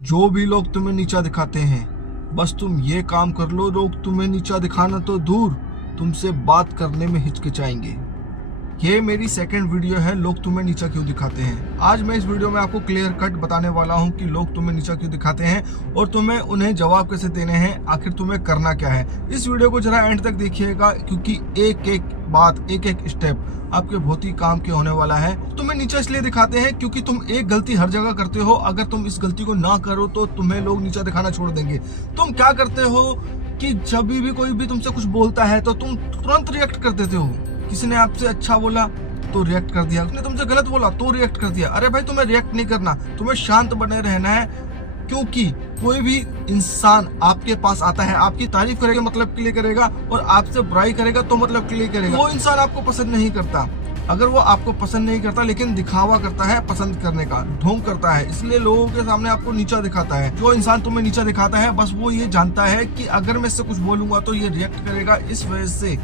जो भी लोग तुम्हें नीचा दिखाते हैं, बस तुम ये काम कर लो, लोग तुम्हें नीचा दिखाना तो दूर, तुमसे बात करने में हिचकिचाएंगे। ये मेरी सेकंड वीडियो है, लोग तुम्हें नीचा क्यों दिखाते हैं। आज मैं इस वीडियो में आपको क्लियर कट बताने वाला हूं कि लोग तुम्हें नीचा क्यों दिखाते हैं और तुम्हें उन्हें जवाब कैसे देने हैं, आखिर तुम्हें करना क्या है। इस वीडियो को जरा एंड तक देखिएगा, क्योंकि एक एक बात, एक एक स्टेप आपके बहुत ही काम के होने वाला है। तुम्हें नीचा इसलिए दिखाते हैं क्योंकि तुम एक गलती हर जगह करते हो। अगर तुम इस गलती को ना करो तो तुम्हें लोग नीचा दिखाना छोड़ देंगे। तुम क्या करते हो कि जब भी कोई भी तुमसे कुछ बोलता है तो तुम तुरंत रिएक्ट कर देते हो। किसी ने आपसे अच्छा बोला तो रिएक्ट कर दिया, उसने तुमसे गलत बोला तो रिएक्ट कर दिया। अरे भाई, तुम्हें रिएक्ट नहीं करना, तुम्हें शांत बने रहना है। क्योंकि कोई भी इंसान आपके पास आता है, आपकी तारीफ करेगा मतलब के लिए करेगा, और आपसे बुराई करेगा तो मतलब के लिए करेगा। वो इंसान आपको पसंद नहीं करता। अगर वो आपको पसंद नहीं करता लेकिन दिखावा करता है, पसंद करने का ढोंग करता है, इसलिए लोगों के सामने आपको नीचा दिखाता है। जो इंसान तुम्हें नीचा दिखाता है, बस वो ये जानता है कि अगर मैं इससे कुछ बोलूंगा तो ये रिएक्ट करेगा, इस वजह से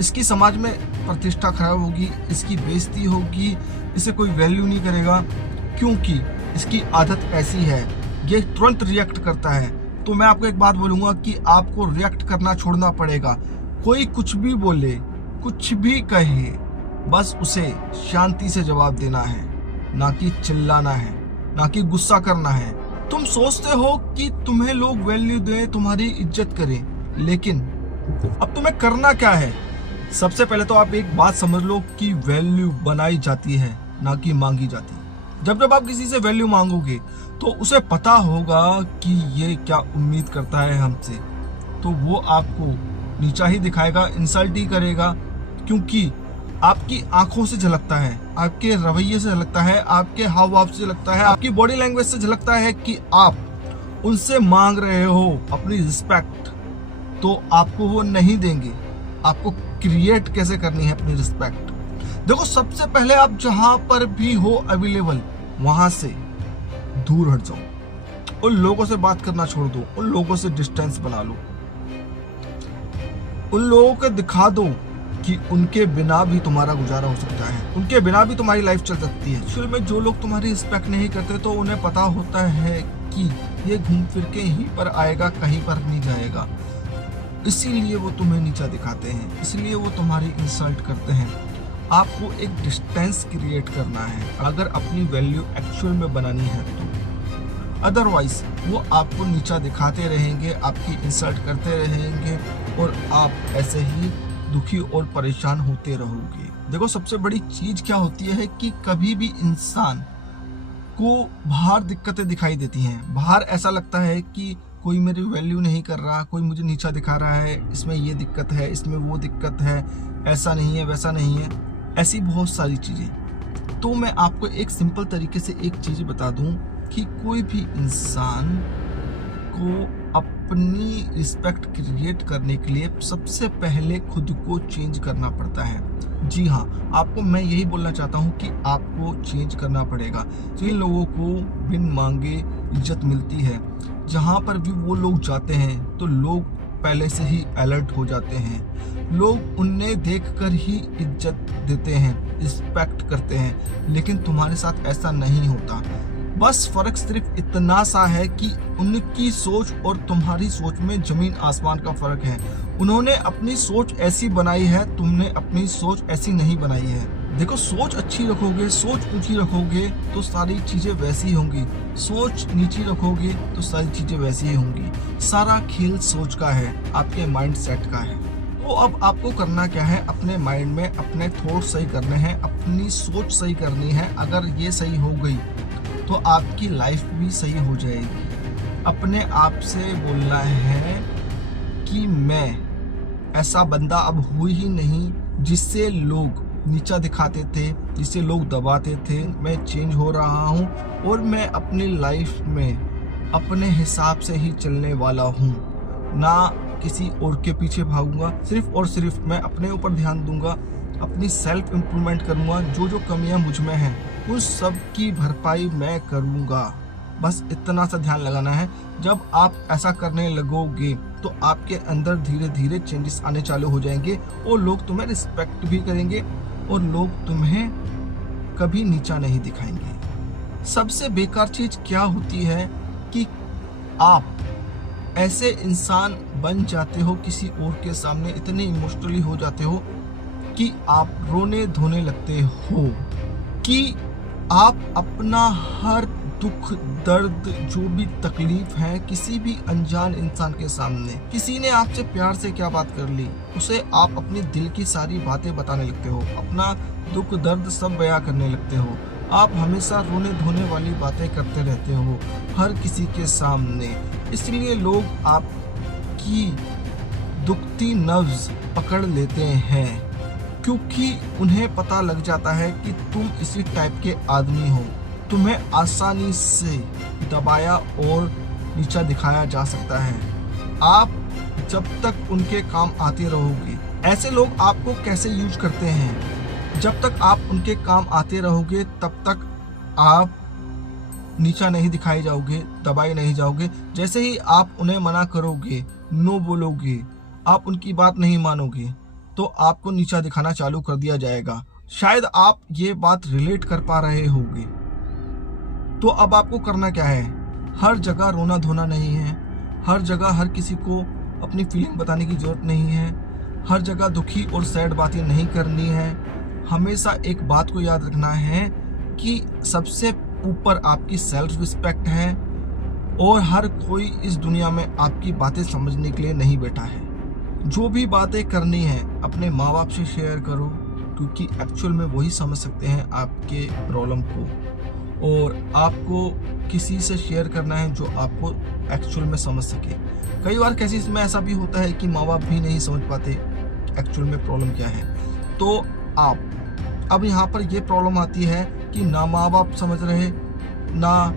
इसकी समाज में प्रतिष्ठा खराब होगी, इसकी बेइज्जती होगी, इसे कोई वैल्यू नहीं करेगा। क्योंकि इसकी आदत ऐसी है, ये तुरंत रिएक्ट करता है। तो मैं आपको एक बात बोलूंगा कि आपको रिएक्ट करना छोड़ना पड़ेगा। कोई कुछ भी बोले, कुछ भी कहे, बस उसे शांति से जवाब देना है, ना कि चिल्लाना है, ना कि गुस्सा करना है। तुम सोचते हो कि तुम्हें लोग वैल्यू दें, तुम्हारी इज्जत करें, लेकिन अब तुम्हें करना क्या है। सबसे पहले तो आप एक बात समझ लो कि वैल्यू बनाई जाती है, ना कि मांगी जाती। जब जब आप किसी से वैल्यू मांगोगे तो उसे पता होगा कि ये क्या उम्मीद करता है हमसे, तो वो आपको नीचा ही दिखाएगा, इंसल्ट ही करेगा। क्योंकि आपकी आंखों से झलकता है, आपके रवैये से झलकता है, आपके हाव भाव से झलकता है, आपकी बॉडी लैंग्वेज से झलकता है कि आप उनसे मांग रहे हो अपनी रिस्पेक्ट। तो आपको वो नहीं देंगे। आपको क्रिएट कैसे करनी है अपनी रिस्पेक्ट। देखो, सबसे पहले आप जहां पर भी हो अवेलेबल, वहां से दूर हट जाओ। उन लोगों से बात करना छोड़ दो, उन लोगों से डिस्टेंस बना लो। उन लोगों को दिखा दो कि उनके बिना भी तुम्हारा गुजारा हो सकता है, उनके बिना भी तुम्हारी लाइफ चल सकती है। एक्चुअल में जो लोग तुम्हारी रिस्पेक्ट नहीं करते तो उन्हें पता होता है कि ये घूम फिर के यहीं पर आएगा, कहीं पर नहीं जाएगा। इसीलिए वो तुम्हें नीचा दिखाते हैं, इसलिए वो तुम्हारी इंसल्ट करते हैं। आपको एक डिस्टेंस क्रिएट करना है अगर अपनी वैल्यू एक्चुअल में बनानी है तो। अदरवाइज वो आपको नीचा दिखाते रहेंगे, आपकी इंसल्ट करते रहेंगे, और आप ऐसे ही दुखी और परेशान होते रहोगे। देखो, सबसे बड़ी चीज क्या होती है कि कभी भी इंसान को बाहर दिक्कतें दिखाई देती हैं। बाहर ऐसा लगता है कि कोई मेरी वैल्यू नहीं कर रहा, कोई मुझे नीचा दिखा रहा है, इसमें ये दिक्कत है, इसमें वो दिक्कत है, ऐसा नहीं है, वैसा नहीं है, ऐसी बहुत सारी चीज़ें। तो मैं आपको एक सिंपल तरीके से एक चीज़ बता दूं कि कोई भी इंसान को अपनी रिस्पेक्ट क्रिएट करने के लिए सबसे पहले खुद को चेंज करना पड़ता है। जी हाँ, आपको मैं यही बोलना चाहता हूँ कि आपको चेंज करना पड़ेगा। जिन लोगों को बिन मांगे इज्जत मिलती है, जहाँ पर भी वो लोग जाते हैं तो लोग पहले से ही अलर्ट हो जाते हैं। लोग उन्हें देखकर ही इज्जत देते हैं, रिस्पेक्ट करते हैं। लेकिन तुम्हारे साथ ऐसा नहीं होता। बस फर्क सिर्फ इतना सा है कि उनकी सोच और तुम्हारी सोच में जमीन आसमान का फर्क है। उन्होंने अपनी सोच ऐसी बनाई है, तुमने अपनी सोच ऐसी नहीं बनाई है। देखो, सोच अच्छी रखोगे, सोच ऊंची रखोगे तो सारी चीजें वैसी होंगी। सोच नीची रखोगे तो सारी चीजें वैसी ही होंगी। सारा खेल सोच का है, आपके माइंड सेट का है। तो अब आपको करना क्या है, अपने माइंड में अपने थॉट सही करने हैं, अपनी सोच सही करनी है। अगर ये सही हो गई तो आपकी लाइफ भी सही हो जाएगी। अपने आप से बोलना है कि मैं ऐसा बंदा अब हुई ही नहीं जिससे लोग नीचा दिखाते थे, जिसे लोग दबाते थे। मैं चेंज हो रहा हूँ और मैं अपनी लाइफ में अपने हिसाब से ही चलने वाला हूँ, ना किसी और के पीछे भागूंगा। सिर्फ और सिर्फ मैं अपने ऊपर ध्यान दूंगा, अपनी सेल्फ इम्प्रूवमेंट करूंगा। जो जो कमियां मुझ में हैं उस सब की भरपाई मैं करूंगा। बस इतना सा ध्यान लगाना है। जब आप ऐसा करने लगोगे तो आपके अंदर धीरे धीरे चेंजेस आने चालू हो जाएंगे और लोग तुम्हें रिस्पेक्ट भी करेंगे और लोग तुम्हें कभी नीचा नहीं दिखाएंगे। सबसे बेकार चीज क्या होती है कि आप ऐसे इंसान बन जाते हो किसी और के सामने, इतने इमोशनली हो जाते हो कि आप रोने धोने लगते हो, कि आप अपना हर दुख दर्द जो भी तकलीफ है किसी भी अनजान इंसान के सामने, किसी ने आपसे प्यार से क्या बात कर ली, उसे आप अपने दिल की सारी बातें बताने लगते हो, अपना दुख दर्द सब बयां करने लगते हो। आप हमेशा रोने धोने वाली बातें करते रहते हो हर किसी के सामने। इसलिए लोग आपकी दुखती नब्ज पकड़ लेते हैं, क्योंकि उन्हें पता लग जाता है कि तुम इसी टाइप के आदमी हो। तुम्हें आसानी से दबाया और नीचा दिखाया जा सकता है। आप जब तक उनके काम आते रहोगे, ऐसे लोग आपको कैसे यूज करते हैं, जब तक आप उनके काम आते रहोगे तब तक आप नीचा नहीं दिखाए जाओगे, दबाए नहीं जाओगे। जैसे ही आप उन्हें मना करोगे, नो बोलोगे, आप उनकी बात नहीं मानोगे, तो आपको नीचा दिखाना चालू कर दिया जाएगा। शायद आप ये बात रिलेट कर पा रहे होंगे। तो अब आपको करना क्या है? हर जगह रोना धोना नहीं है, हर जगह हर किसी को अपनी फीलिंग बताने की जरूरत नहीं है, हर जगह दुखी और सैड बातें नहीं करनी है। हमेशा एक बात को याद रखना है कि सबसे ऊपर आपकी सेल्फ रिस्पेक्ट है और हर कोई इस दुनिया में आपकी बातें समझने के लिए नहीं बैठा है। जो भी बातें करनी है अपने माँ बाप से शेयर करो, क्योंकि एक्चुअल में वही समझ सकते हैं आपके प्रॉब्लम को, और आपको किसी से शेयर करना है जो आपको एक्चुअल में समझ सके। कई बार केसेस में ऐसा भी होता है कि माँ बाप भी नहीं समझ पाते एक्चुअल में प्रॉब्लम क्या है। तो आप अब यहाँ पर ये प्रॉब्लम आती है कि ना माँ बाप समझ रहे, ना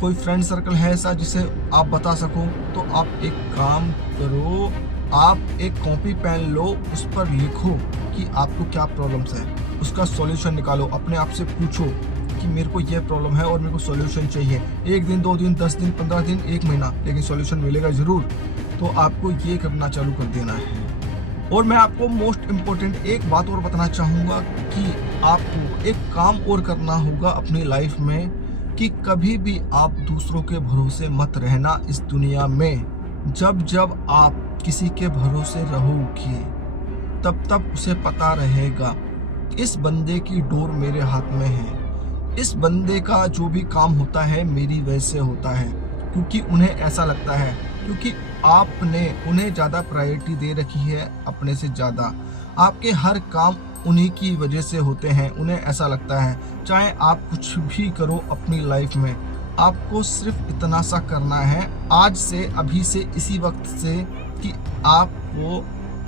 कोई फ्रेंड सर्कल है ऐसा जिसे आप बता सको। तो आप एक काम करो, आप एक कॉपी पेन लो, उस पर लिखो कि आपको क्या प्रॉब्लम्स है, उसका सॉल्यूशन निकालो। अपने आप से पूछो कि मेरे को ये प्रॉब्लम है और मेरे को सॉल्यूशन चाहिए। 1 दिन 2 दिन 10 दिन 15 दिन 1 महीना, लेकिन सॉल्यूशन मिलेगा ज़रूर। तो आपको ये करना चालू कर देना है। और मैं आपको मोस्ट इम्पोर्टेंट एक बात और बताना चाहूँगा कि आपको एक काम और करना होगा अपनी लाइफ में, कि कभी भी आप दूसरों के भरोसे मत रहना इस दुनिया में। जब जब आप किसी के भरोसे रहोगे तब तब उसे पता रहेगा इस बंदे की डोर मेरे हाथ में है, इस बंदे का जो भी काम होता है मेरी वजह से होता है। क्योंकि उन्हें ऐसा लगता है, क्योंकि आपने उन्हें ज़्यादा प्रायोरिटी दे रखी है अपने से ज़्यादा। आपके हर काम उन्हीं की वजह से होते हैं। उन्हें ऐसा लगता है चाहे आप कुछ भी करो अपनी लाइफ में, आपको सिर्फ इतना सा करना है आज से, अभी से, इसी वक्त से, कि आपको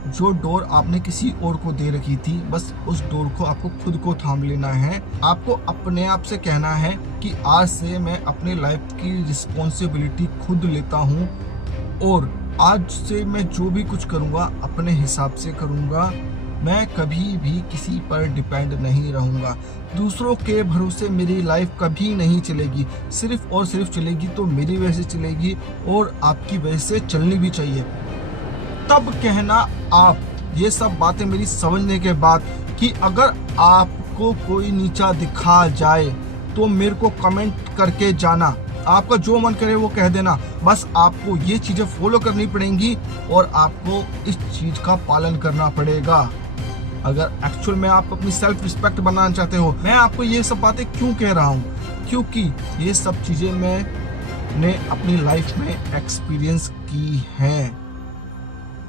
जो डोर आपने किसी और को दे रखी थी, बस उस डोर को आपको खुद को थाम लेना है। आपको अपने आप से कहना है कि आज से मैं अपने लाइफ की रिस्पॉन्सिबिलिटी खुद लेता हूँ और आज से मैं जो भी कुछ करूँगा अपने हिसाब से करूँगा। मैं कभी भी किसी पर डिपेंड नहीं रहूँगा। दूसरों के भरोसे मेरी लाइफ कभी नहीं चलेगी। सिर्फ और सिर्फ चलेगी तो मेरी वजह से चलेगी, और आपकी वजह से चलनी भी चाहिए। तब कहना आप ये सब बातें मेरी समझने के बाद कि अगर आपको कोई नीचा दिखा जाए तो मेरे को कमेंट करके जाना, आपका जो मन करे वो कह देना। बस आपको ये चीज़ें फॉलो करनी पड़ेंगी और आपको इस चीज़ का पालन करना पड़ेगा अगर एक्चुअल में आप अपनी सेल्फ रिस्पेक्ट बनाना चाहते हो। मैं आपको ये सब बातें क्यों कह रहा हूँ, क्योंकि ये सब चीज़ें मैंने अपनी लाइफ में एक्सपीरियंस की हैं।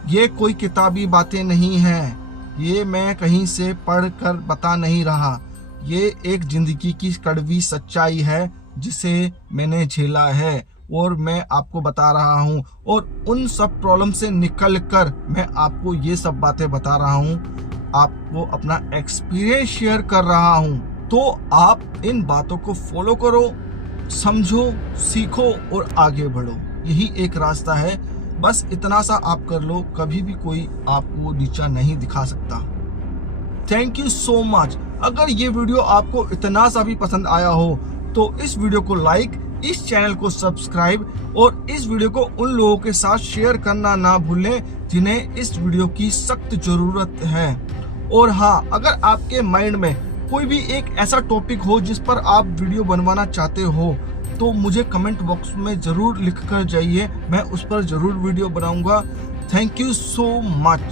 ये कोई किताबी बातें नहीं हैं, ये मैं कहीं से पढ़ कर बता नहीं रहा। ये एक ज़िंदगी की कड़वी सच्चाई है जिसे मैंने झेला है और मैं आपको बता रहा हूँ। और उन सब प्रॉब्लम से निकल कर मैं आपको ये सब बातें बता रहा हूँ, आपको अपना एक्सपीरियंस शेयर कर रहा हूँ। तो आप इन बातों को फॉलो करो, समझो, सीखो और आगे बढ़ो। यही एक रास्ता है, बस इतना सा आप कर लो, कभी भी कोई आपको नीचा नहीं दिखा सकता। Thank you so much. अगर ये वीडियो आपको इतना सा भी पसंद आया हो तो इस वीडियो को लाइक, इस चैनल को सब्सक्राइब और इस वीडियो को उन लोगों के साथ शेयर करना ना भूलें जिन्हें इस वीडियो की सख्त जरूरत है। और हाँ, अगर आपके माइंड में कोई भी एक ऐसा टॉपिक हो जिस पर आप वीडियो बनवाना चाहते हो तो मुझे कमेंट बॉक्स में ज़रूर लिख कर जाइए, मैं उस पर ज़रूर वीडियो बनाऊंगा। Thank you so much.